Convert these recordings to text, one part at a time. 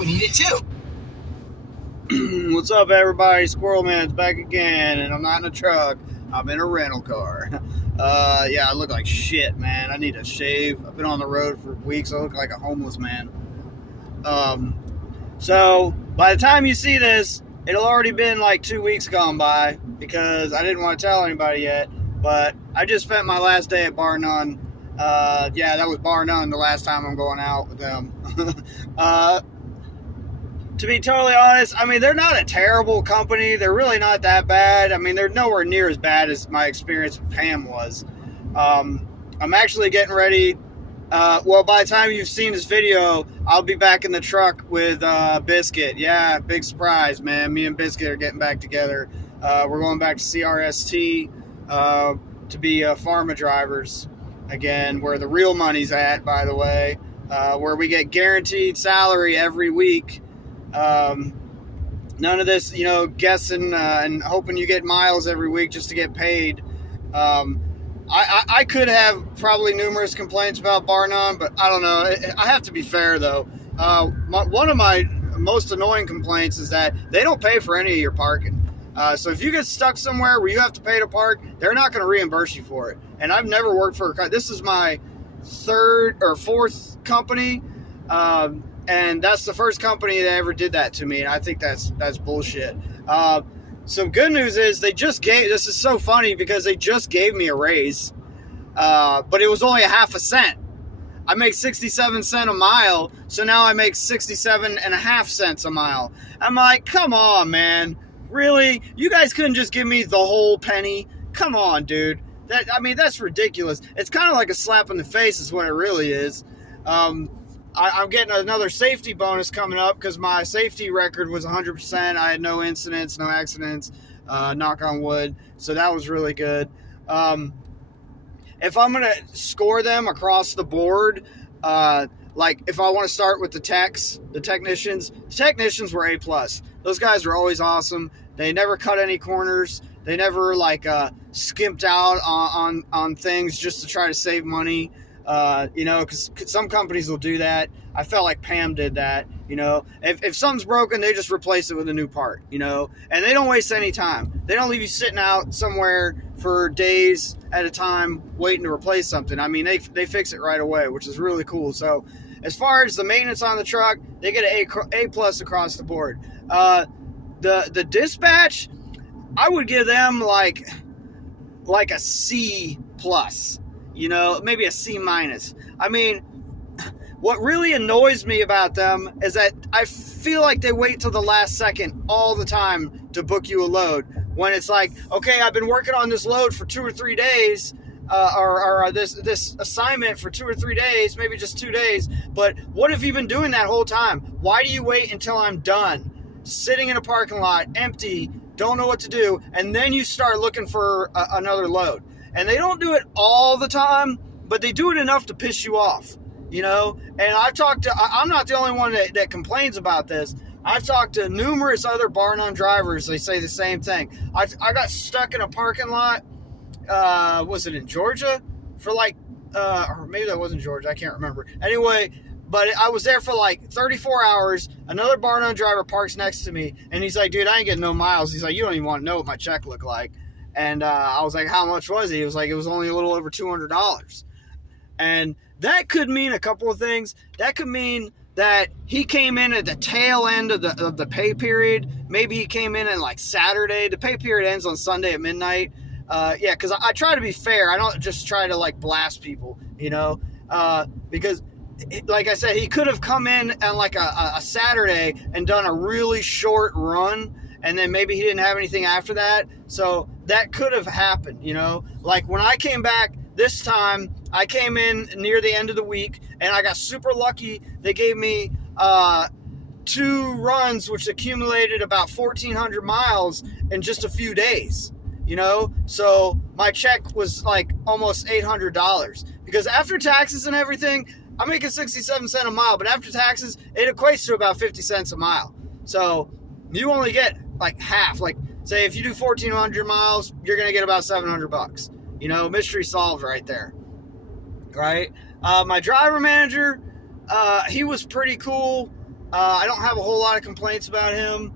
we need it too. What's up, everybody? Squirrel Man's back again, and I'm not in a truck. I'm in a rental car. Yeah, I look like shit, man. I need a shave. I've been on the road for weeks. I look like a homeless man. So by the time you see this, it'll already been like 2 weeks gone by because I didn't want to tell anybody yet. But I just spent my last day at Bar Nun. Yeah, that was Bar Nun the last time I'm going out with them. To be totally honest, I mean, they're not a terrible company. They're really not that bad. I mean, they're nowhere near as bad as my experience with Pam was. I'm actually getting ready. Well, by the time you've seen this video, I'll be back in the truck with Biscuit. Yeah, big surprise, man. Me and Biscuit are getting back together. We're going back to CRST to be pharma drivers again, where the real money's at, by the way, where we get guaranteed salary every week. None of this, guessing and hoping you get miles every week just to get paid. I could have probably numerous complaints about Bar Nun, but I don't know. I have to be fair, though. One of my most annoying complaints is that they don't pay for any of your parking. So if you get stuck somewhere where you have to pay to park, they're not going to reimburse you for it. And I've never worked for a car. This is my third or fourth company. And that's the first company that ever did that to me, and I think that's bullshit. Some good news is this is so funny because they just gave me a raise, but it was only a half a cent. I make 67 cents a mile, so now I make 67.5 cents a mile. I'm like, come on, man. Really? You guys couldn't just give me the whole penny? Come on, dude. That's ridiculous. It's kind of like a slap in the face is what it really is. I'm getting another safety bonus coming up because my safety record was 100%. I had no incidents, no accidents, knock on wood. So that was really good. If I'm going to score them across the board, like if I want to start with the technicians were A+. Those guys were always awesome. They never cut any corners. They never skimped out on things just to try to save money. Because some companies will do that. I felt like Pam did that. If something's broken, they just replace it with a new part, and they don't waste any time. They don't leave you sitting out somewhere for days at a time waiting to replace something. I mean, they fix it right away, which is really cool. So as far as the maintenance on the truck, they get an A+ across the board. The dispatch, I would give them like a C+. Maybe a C-. I mean, what really annoys me about them is that I feel like they wait till the last second all the time to book you a load. When it's like, okay, I've been working on this load for 2 or 3 days, or this assignment for 2 or 3 days, maybe just 2 days. But what have you been doing that whole time? Why do you wait until I'm done? Sitting in a parking lot, empty, don't know what to do, and then you start looking for another load. And they don't do it all the time, but they do it enough to piss you off, And I'm not the only one that complains about this. I've talked to numerous other Bar Nun drivers. They say the same thing. I got stuck in a parking lot. Was it in Georgia? Or maybe that wasn't Georgia. I can't remember. Anyway, but I was there for 34 hours. Another Bar Nun driver parks next to me, and he's like, dude, I ain't getting no miles. He's like, you don't even want to know what my check looked like. And I was like, how much was it? He was like, it was only a little over $200. And that could mean a couple of things. That could mean that he came in at the tail end of the pay period. Maybe he came in at Saturday. The pay period ends on Sunday at midnight. Because I try to be fair. I don't just try to blast people, because like I said, he could have come in on a Saturday and done a really short run. And then maybe he didn't have anything after that. So that could have happened, when I came back this time, I came in near the end of the week and I got super lucky. They gave me 2 runs, which accumulated about 1,400 miles in just a few days, So my check was almost $800 because after taxes and everything, I'm making 67 cents a mile, but after taxes, it equates to about 50 cents a mile. So you only get half. Say if you do 1,400 miles, you're gonna get about $700. Mystery solved right there. Right? My driver manager, he was pretty cool. I don't have a whole lot of complaints about him.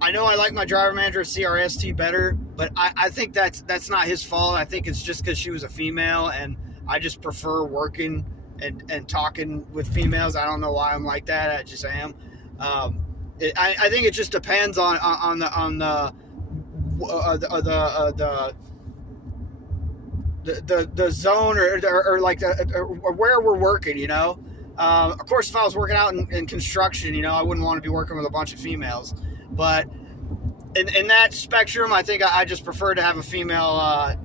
I know I like my driver manager at CRST better, but I think that's not his fault. I think it's just because she was a female, and I just prefer working and talking with females. I don't know why I'm like that. I just am. I think it just depends on the zone or like or where we're working, you know. Of course, if I was working out in construction, you know, I wouldn't want to be working with a bunch of females. But in that spectrum, I think I just prefer to have a female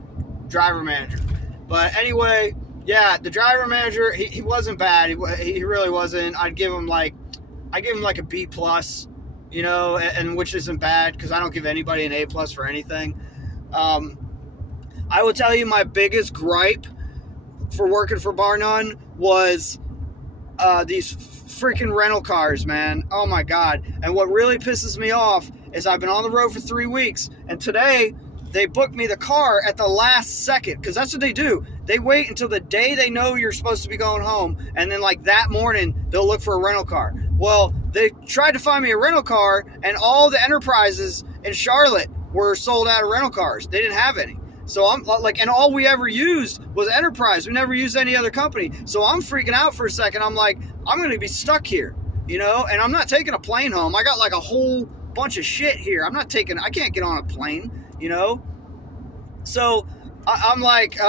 driver manager. But anyway, yeah, the driver manager, he wasn't bad. He really wasn't. I'd give him like a B plus, you know, and which isn't bad because I don't give anybody an A plus for anything. I will tell you my biggest gripe for working for Bar Nun was these freaking rental cars, man. Oh my God. And what really pisses me off is I've been on the road for 3 weeks, and today they booked me the car at the last second, because that's what they do. They wait until the day they know you're supposed to be going home, and then like that morning they'll look for a rental car. Well, they tried to find me a rental car, and all the enterprises in Charlotte were sold out of rental cars. They didn't have any. So I'm like, and all we ever used was Enterprise. We never used any other company. So I'm freaking out for a second. I'm like, I'm going to be stuck here, you know, and I'm not taking a plane home. I got like a whole bunch of shit here. I can't get on a plane, you know? So I'm like,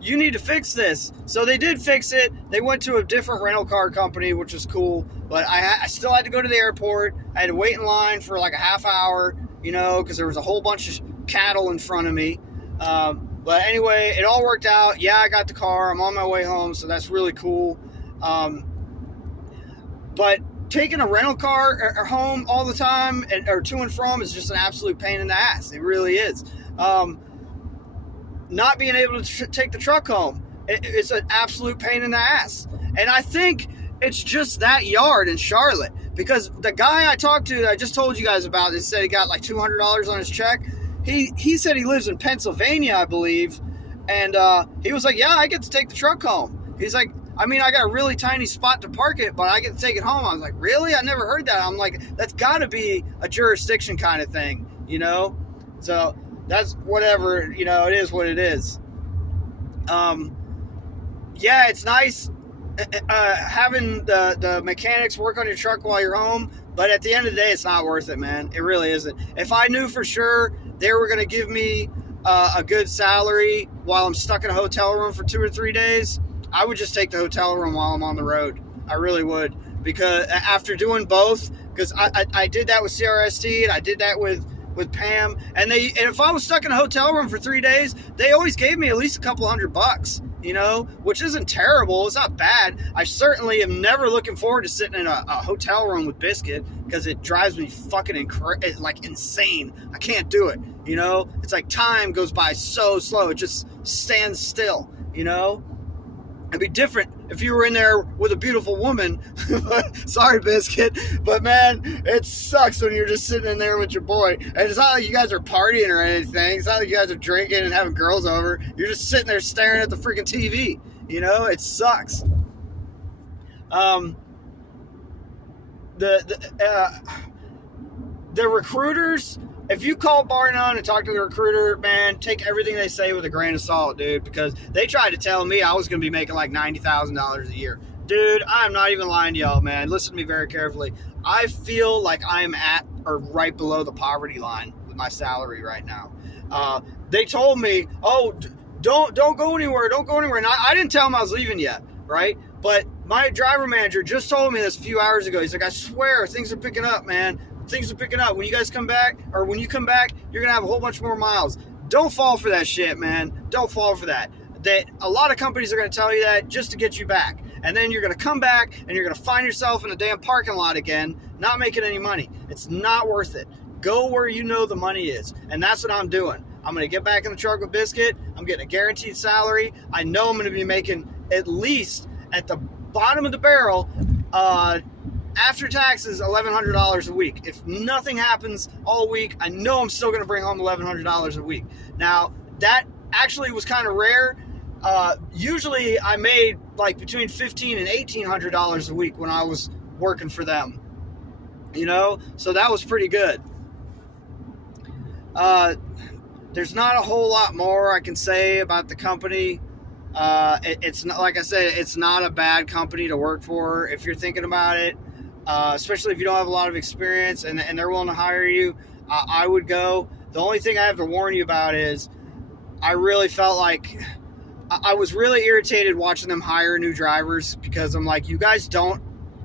you need to fix this. So they did fix it. They went to a different rental car company, which was cool. But I still had to go to the airport. I had to wait in line for like a half hour, you know, because there was a whole bunch of cattle in front of me. But anyway, it all worked out. Yeah, I got the car. I'm on my way home, so that's really cool. But taking a rental car home all the time or to and from is just an absolute pain in the ass. It really is. Not being able to take the truck home, it's an absolute pain in the ass. And I think it's just that yard in Charlotte, because the guy I talked to that I just told you guys about, they said he got like $200 on his check. He said he lives in Pennsylvania, I believe, and he was like, yeah, I get to take the truck home. He's like, I mean, I got a really tiny spot to park it, but I get to take it home. I was like, really? I never heard that. I'm like, that's got to be a jurisdiction kind of thing, you know? So that's whatever, you know, it is what it is. Yeah, it's nice having the mechanics work on your truck while you're home, but at the end of the day, it's not worth it, man. It really isn't. If I knew for sure they were going to give me a good salary while I'm stuck in a hotel room for 2 or 3 days, I would just take the hotel room while I'm on the road. I really would, because after doing both, because I did that with CRST and I did that with Pam, and if I was stuck in a hotel room for 3 days, they always gave me at least a couple $100, you know, which isn't terrible. It's not bad. I certainly am never looking forward to sitting in a hotel room with Biscuit, because it drives me fucking like insane. I can't do it, you know. It's like time goes by so slow. It just stands still, you know. It'd be different if you were in there with a beautiful woman. Sorry, Biscuit, but man, it sucks when you're just sitting in there with your boy. And it's not like you guys are partying or anything. It's not like you guys are drinking and having girls over. You're just sitting there staring at the freaking TV. You know, it sucks. The recruiters, if you call Bar Nun and talk to the recruiter, man, take everything they say with a grain of salt, dude, because they tried to tell me I was going to be making like $90,000 a year. Dude, I'm not even lying to y'all, man. Listen to me very carefully. I feel like I'm at or right below the poverty line with my salary right now. They told me, oh, don't go anywhere. Don't go anywhere. And I didn't tell them I was leaving yet, right? But my driver manager just told me this a few hours ago. He's like, I swear, things are picking up, man. Things are picking up. When you guys come back, or when you come back, you're going to have a whole bunch more miles. Don't fall for that shit, man. Don't fall for that. A lot of companies are going to tell you that just to get you back. And then you're going to come back, and you're going to find yourself in a damn parking lot again, not making any money. It's not worth it. Go where you know the money is. And that's what I'm doing. I'm going to get back in the truck with Biscuit. I'm getting a guaranteed salary. I know I'm going to be making at least at the bottom of the barrel, after taxes, $1,100 a week. If nothing happens all week, I know I'm still going to bring home $1,100 a week. Now, that actually was kind of rare. Usually I made like between $1,500 and $1,800 a week when I was working for them, you know? So that was pretty good. There's not a whole lot more I can say about the company. It's not, like I said, it's not a bad company to work for if you're thinking about it, especially if you don't have a lot of experience and they're willing to hire you. I would go. The only thing I have to warn you about is I really felt like I was really irritated watching them hire new drivers, because I'm like, you guys don't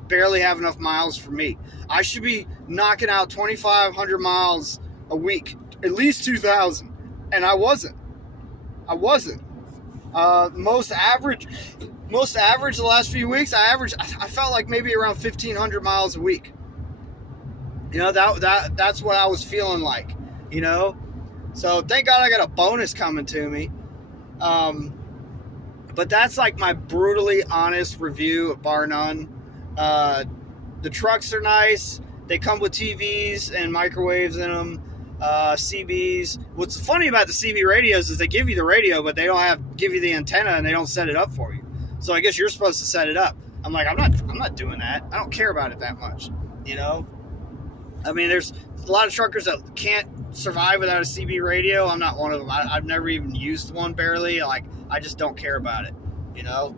barely have enough miles for me. I should be knocking out 2,500 miles a week, at least 2,000, and I wasn't. Most average the last few weeks, I felt like maybe around 1,500 miles a week. You know, that's what I was feeling like, you know. So thank God I got a bonus coming to me. But that's like my brutally honest review of Bar Nun. The trucks are nice. They come with TVs and microwaves in them. CBs. What's funny about the CB radios is they give you the radio, but they don't give you the antenna, and they don't set it up for you. So I guess you're supposed to set it up. I'm like, I'm not doing that. I don't care about it that much, you know. I mean, there's a lot of truckers that can't survive without a CB radio. I'm not one of them. I've never even used one, barely. Like, I just don't care about it, you know.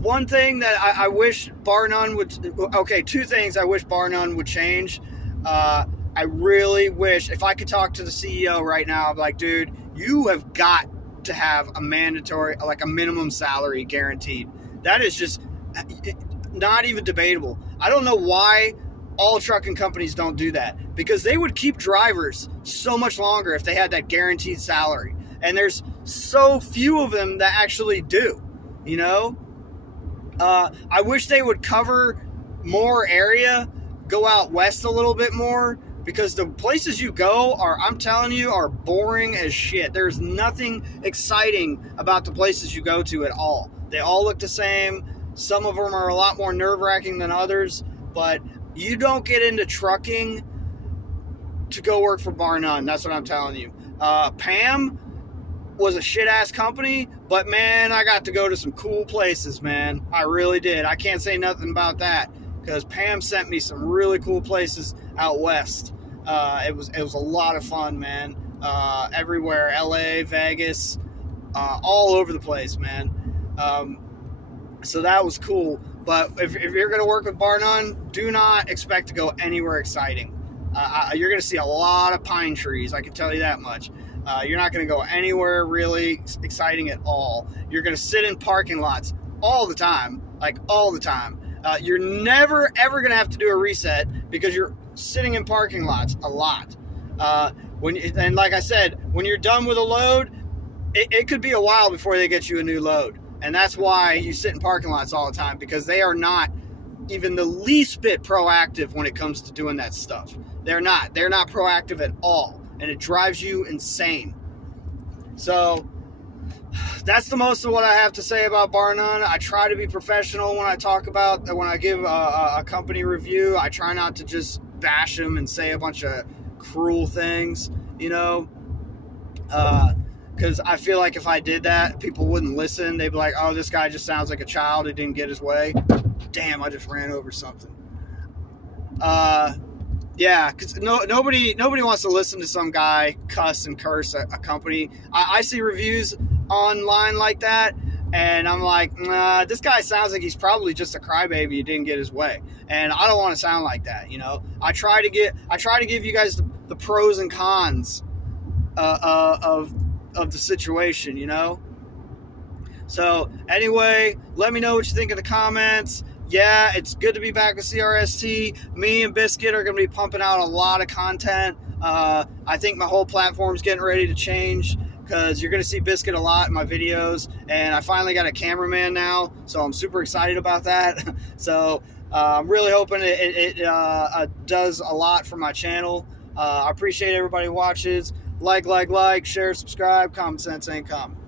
One thing that I wish Bar Nun would... Okay, two things I wish Bar Nun would change. I really wish, if I could talk to the CEO right now, I'd be like, dude, you have got to have a mandatory, like a minimum salary guaranteed. That is just not even debatable. I don't know why all trucking companies don't do that, because they would keep drivers so much longer if they had that guaranteed salary. And there's so few of them that actually do, you know? I wish they would cover more area, go out west a little bit more, because the places you go are, I'm telling you, are boring as shit. There's nothing exciting about the places you go to at all. They all look the same. Some of them are a lot more nerve-wracking than others, but you don't get into trucking to go work for Bar Nun. That's what I'm telling you. Pam was a shit-ass company, but man, I got to go to some cool places, man. I really did. I can't say nothing about that, because Pam sent me some really cool places out west. It was a lot of fun, man. Everywhere, LA, Vegas, all over the place, man. So that was cool. But if you're going to work with Bar Nun, do not expect to go anywhere exciting. You're going to see a lot of pine trees, I can tell you that much. You're not going to go anywhere really exciting at all. You're going to sit in parking lots all the time, like all the time. You're never, ever going to have to do a reset, because you're sitting in parking lots a lot. And like I said, when you're done with a load, it could be a while before they get you a new load. And that's why you sit in parking lots all the time, because they are not even the least bit proactive when it comes to doing that stuff. They're not proactive at all. And it drives you insane. So that's the most of what I have to say about Bar Nun. I try to be professional when I give a company review. I try not to just bash them and say a bunch of cruel things, you know, because I feel like if I did that, people wouldn't listen. They'd be like, oh, this guy just sounds like a child who didn't get his way. Damn, I just ran over something. Yeah, because nobody wants to listen to some guy cuss and curse a company. I see reviews online like that, and I'm like, nah, this guy sounds like he's probably just a crybaby who didn't get his way, and I don't want to sound like that, you know. I try to give you guys the pros and cons of the situation, you know. So anyway, let me know what you think in the comments. Yeah, it's good to be back with CRST. Me and Biscuit are going to be pumping out a lot of content. I think my whole platform's getting ready to change, because you're going to see Biscuit a lot in my videos. And I finally got a cameraman now, so I'm super excited about that. So I'm really hoping it does a lot for my channel. I appreciate everybody who watches. Like, share, subscribe, common sense ain't common.